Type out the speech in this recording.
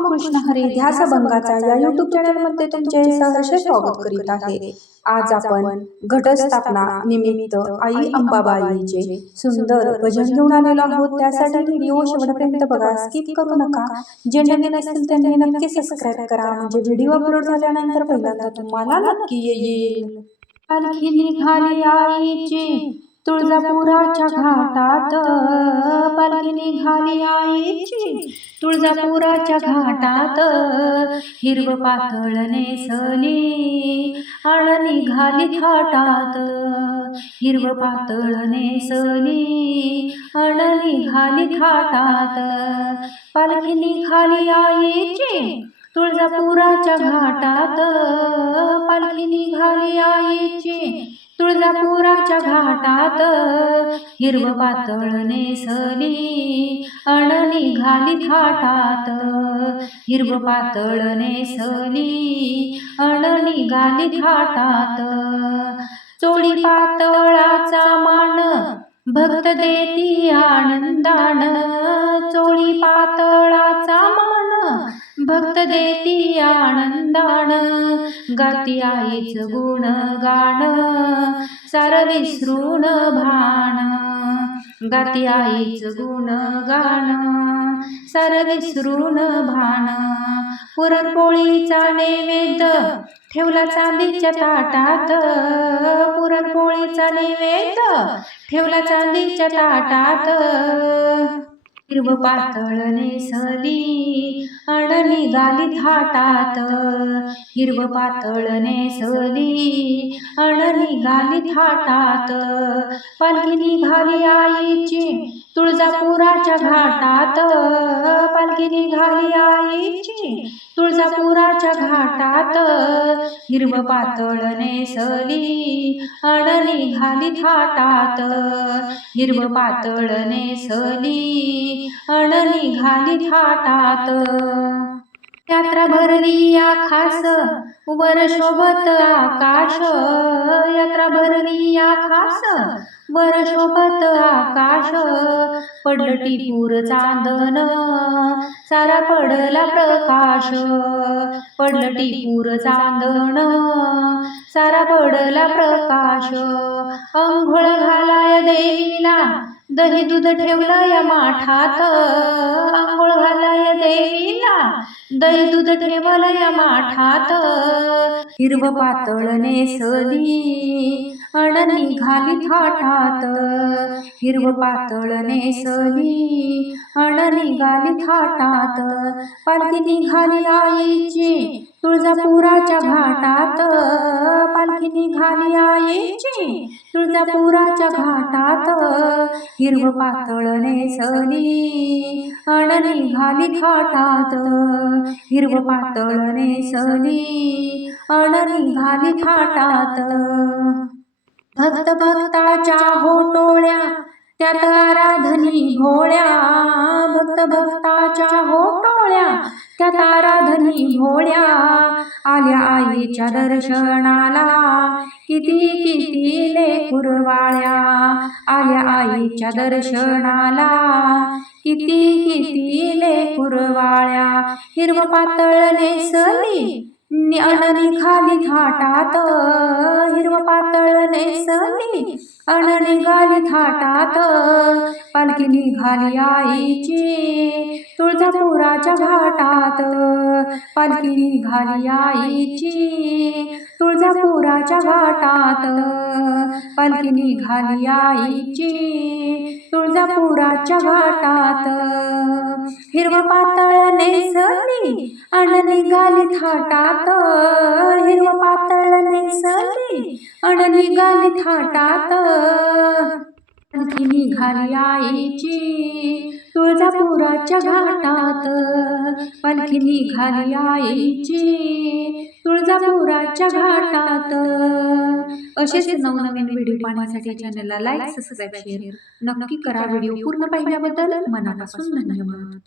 रामकृष्ण हरी ध्यास बंगाचा या युट्यूब चॅनलमध्ये तुमचे सहर्ष स्वागत करीत आहे. आज आपण घटस्थापना निमित्त आई अंबाबाईचे सुंदर भजन घेऊन आलेलो आहोत. त्यासाठी व्हिडिओ शेवटपर्यंत बघा. स्किप करू नका. जे नवीन असतील त्यांनी नक्की सबस्क्राईब करा. म्हणजे व्हिडिओ अपलोड झाल्यानंतर पहिल्यांदा तुम्हाला नक्की येईल. पालखी निघाली आईची तुळजापुराच्या घाटात निघाली आईची तुळजापुराच्या घाटात हिरव पातळ नेसली. आळ निघाली घाटात हिरव पातळ नेसली. आळ निघाली घाटात पालखी निघाली आईची तुळजापुराच्या घाटात पालखी निघाली आईची तुळजापुराच्या घाटात हिरव पातळ नेसली अण निघाली थाटात. हिरव पातळ नेसली अण निघाली थाटात. चोळी पातळाचा मान भक्त देती आनंदान. चोळी पातळाचा भक्त देती आनंदान गाती आईच गुण गाण सार विसरून भान. गाती आईच गुण गाण सार विसरून भान. पुरणपोळीचा नैवेद्य ठेवला चांदीच्या ताटात. पुरणपोळीचा नैवेद्य ठेवला चांदीच्या ताटात. हिरव पातळ नेसली अण निघाली थाटात. हिरव पातळ नेसली अण निघाली थाटात. पालखी निघाली आई तुळजापुराच्या घाटात पालखी निघाली आईची. तुळजापुराच्या घाटात हिरव पातळ नेसली अण निघाली थाटात. हिरव पातळ नेसली अण निघाली थाटात. यात्रा भरली आखास वर शोभत आकाश. यात्रा भरली आखास वर शोभत आकाश. पडलं टिपूर चांदन सारा पडला प्रकाश. पडलं टिपूर चांदन सारा पडला प्रकाश. अंघोळ घालाय देवीला दही दूध ठेवलं या माठात. आंघोळ घालाय देवीला दही दूध ठेवलं या माठात. हिरव पातळ नेसली अण निघाली थाटात. हिरव पातळ नेसली निघाली थाटात. पालखी निघाली आईची तुळजापुराच्या घाटात. पालखी निघाली आईची तुळजापुराच्या घाटात. हिरव पातळ नेसली अण निघाली थाटात. हिरव पातळ नेसली अण निघाली थाटात. भक्त भक्ताच्या होटोळ्या त्यात आराधनी घोळ्या. भक्त भक्ताच्या होटोळ्या त्या ताराधनी भोळ्या आल्या आईच्या दर्शनाला. किती किती लेकुरवाळ्या आल्या आईच्या दर्शनाला. किती किती लेकुरवाळ्या हिरव पातळ नेसली खाली थाटात. नेसली अननी गाली थाटात. पालखी निघाली आईची. तुळजापुराच्या घाटात. पालखी निघाली आईची. तुळजापुराच्या घाटात. पालखी निघाली आईची. तुळजापुराच्या घाटात. हिरव पातळ नेसली. अण निघाली थाटात. हिरव पातळ अण निघाली थाटात. पालखी निघाली आईची तुळजापुराच्या घाटात. पालखी निघाली आईची तुळजापुराच्या घाटात. असेच नवनवीन व्हिडिओ पाहण्यासाठी चॅनलला लाईक सबस्क्राईब शेअर नक्की करा. व्हिडिओ पूर्ण पाहिल्याबद्दल मनापासून धन्यवाद.